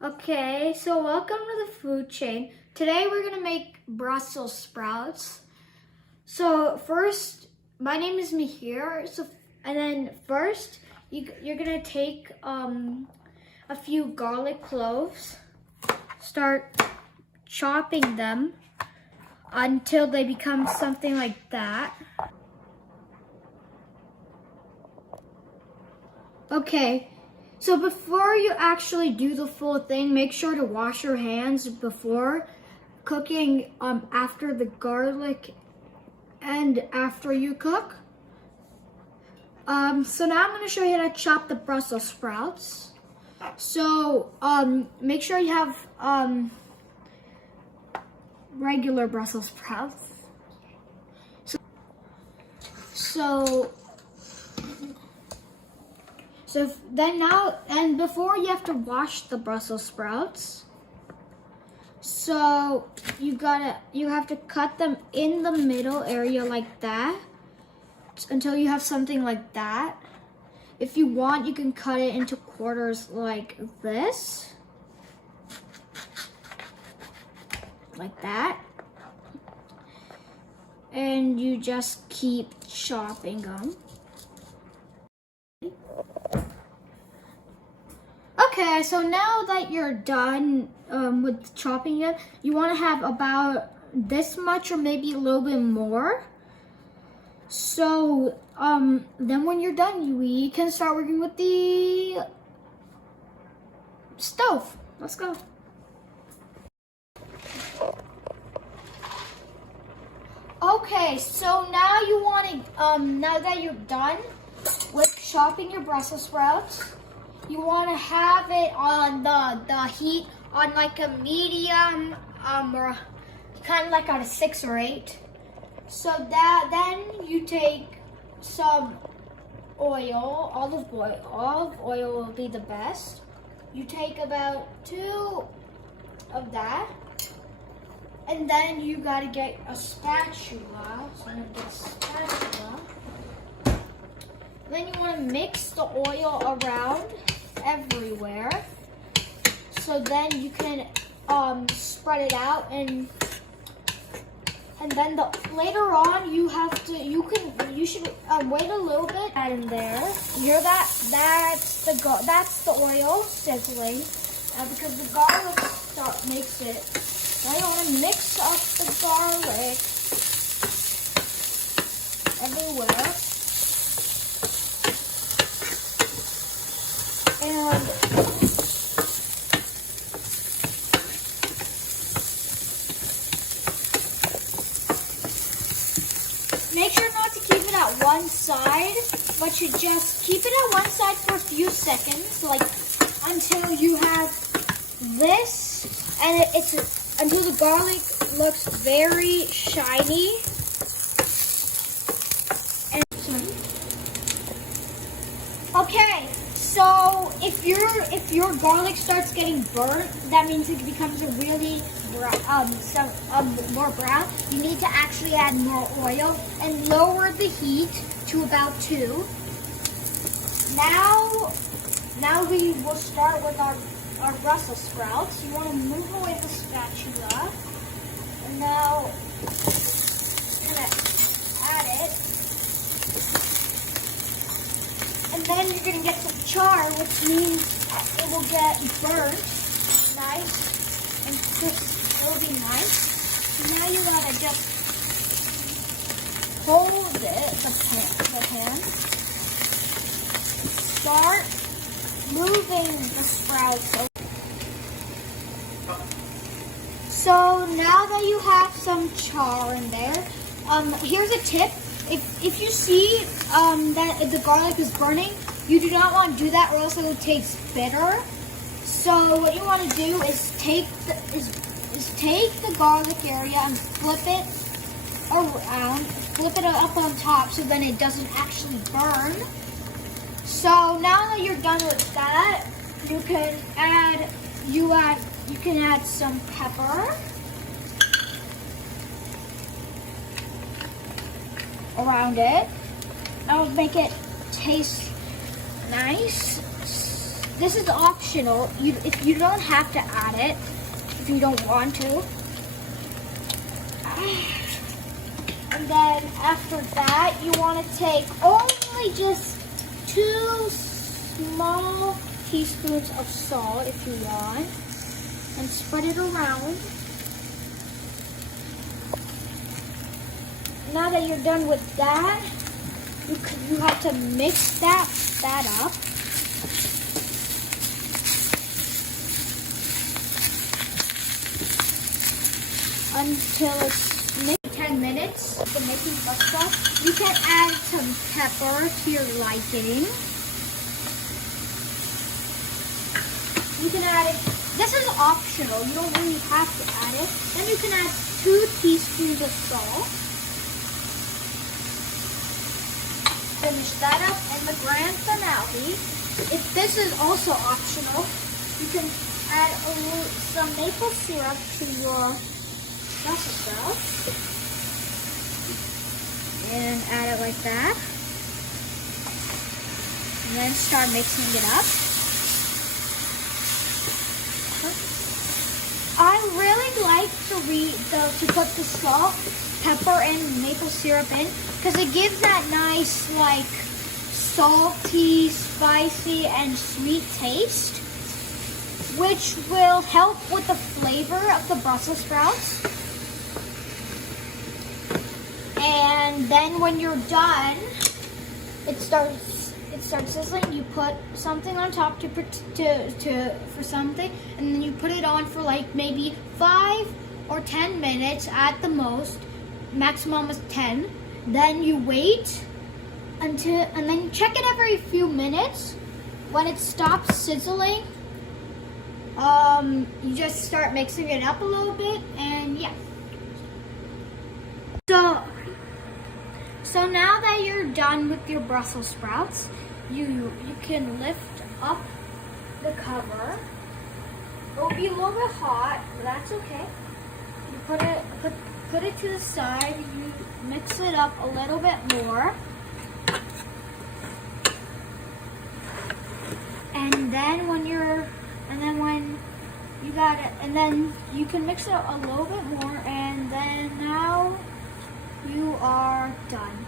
Okay, so welcome to the food chain. Today we're gonna make Brussels sprouts. So first, my name is Mihir. And then first, you're gonna take a few garlic cloves. Start chopping them until they become something like that. Okay. So before you actually do the full thing, make sure to wash your hands before cooking after the garlic and after you cook. So now I'm going to show you how to chop the Brussels sprouts. So make sure you have regular Brussels sprouts. And before you have to wash the Brussels sprouts. So you have to cut them in the middle area like that until you have something like that. If you want, you can cut it into quarters like this. Like that. And you just keep chopping them. Okay, so now that you're done with chopping it, you want to have about this much or maybe a little bit more. So then when you're done, we can start working with the stove. Let's go. Okay, so now you want to, now that you're done with chopping your Brussels sprouts, you want to have it on the heat on like a medium or kind of like on a 6 or 8. So then you take some oil, olive oil will be the best. You take about 2 of that, and then you gotta get a spatula. So I'm gonna get a spatula. Then you want to mix the oil around everywhere, so then you can spread it out, and then later on you should wait a little bit. Add in there. You hear that? That's the oil sizzling because the garlic makes it. Then you want to mix up the garlic everywhere. And make sure not to keep it at one side, but you just keep it at one side for a few seconds, like until you have this, and until the garlic looks very shiny. Okay. So if your garlic starts getting burnt, that means it becomes a really more brown. You need to actually add more oil and lower the heat to about 2. Now we will start with our Brussels sprouts. You want to move away the spatula, and now you're gonna add it. And then you're going to get some char, which means it will get burnt nice and crisp. It will be nice. So now you got to just hold it, the pan. Start moving the sprouts over. So now that you have some char in there, here's a tip. If you see that the garlic is burning, you do not want to do that, or else it will taste bitter. So what you want to do is take the garlic area and flip it around, flip it up on top, so then it doesn't actually burn. So now that you're done with that, you can add some pepper around it. That'll make it taste nice. this is optional. You don't have to add it if you don't want to. And then after that, you want to take only just 2 small teaspoons of salt if you want, and spread it around. Now that you're done with that, you have to mix that up. Until it's mixed 10 minutes for making Brussels sprouts. You can add some pepper to your liking. You can add it. This is optional. You don't really have to add it. Then you can add 2 teaspoons of salt. Finish that up, and the grand finale. If this is also optional, you can add some maple syrup to your Brussels sprouts, and add it like that, and then start mixing it up. I really like to put the salt, pepper, and maple syrup in because it gives that nice like salty, spicy, and sweet taste, which will help with the flavor of the Brussels sprouts. And then when you're done, it starts sizzling. You put something on top for something, and then you put it on for like maybe 5 or 10 minutes at the most. Maximum is 10. Then you wait and then you check it every few minutes. When it stops sizzling, you just start mixing it up a little bit, and yeah. So now that you're done with your Brussels sprouts, you can lift up the cover. It'll be a little bit hot, but that's okay. You put it to the side. You mix it up a little bit more, and then when you got it, and then you can mix it a little bit more, and then now you are done.